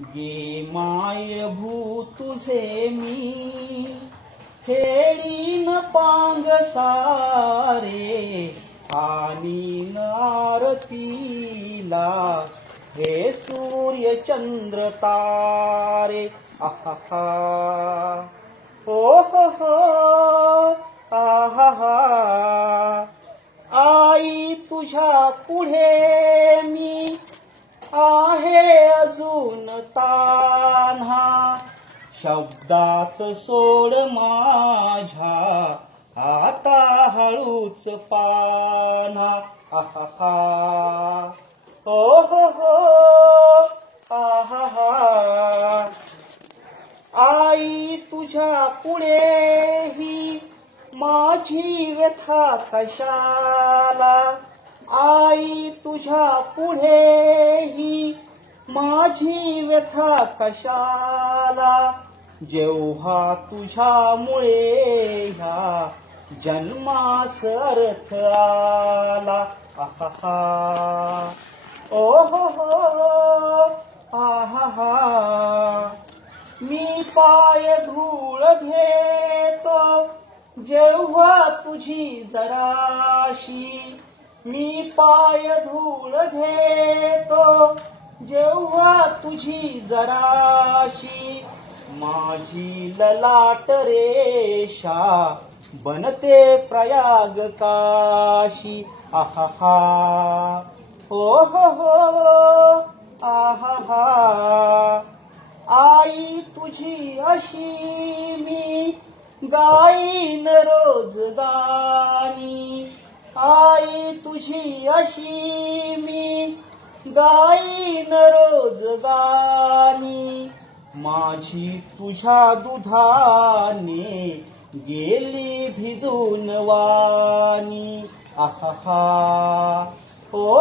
गे माय भू तुझे मी फेडीन पांग सारे आणीन आरतीला हे सूर्य चंद्र तारे आहा हो आहा आई तुझ्या पुढे मी आहे अजून तान्हा शब्दात सोड माझ्या आता हळूच पान्हा आहा हो आहा आई तुझ्या पुढे ही माझी व्यथा कशाला आई तुझ्या पुढे ही माझी व्यथा कशाला जेव्हा तुझ्यामुळे ह्या जन्मास अर्थ आला आहा हो आहा मी पाय धूळ घेतो जेव्हा तुझी जराशी मी पाय धूळ घेतो जेव्हा तुझी जराशी माझी ललाट रेषा बनते प्रयाग काशी आहा हो आहा आई तुझी अशी मी गाईन रोज गाणी आई तुझी अशी मी गाईन रोज गाणी माझी तुझ्या दुधाने गेली भिजून वाणी आहा हो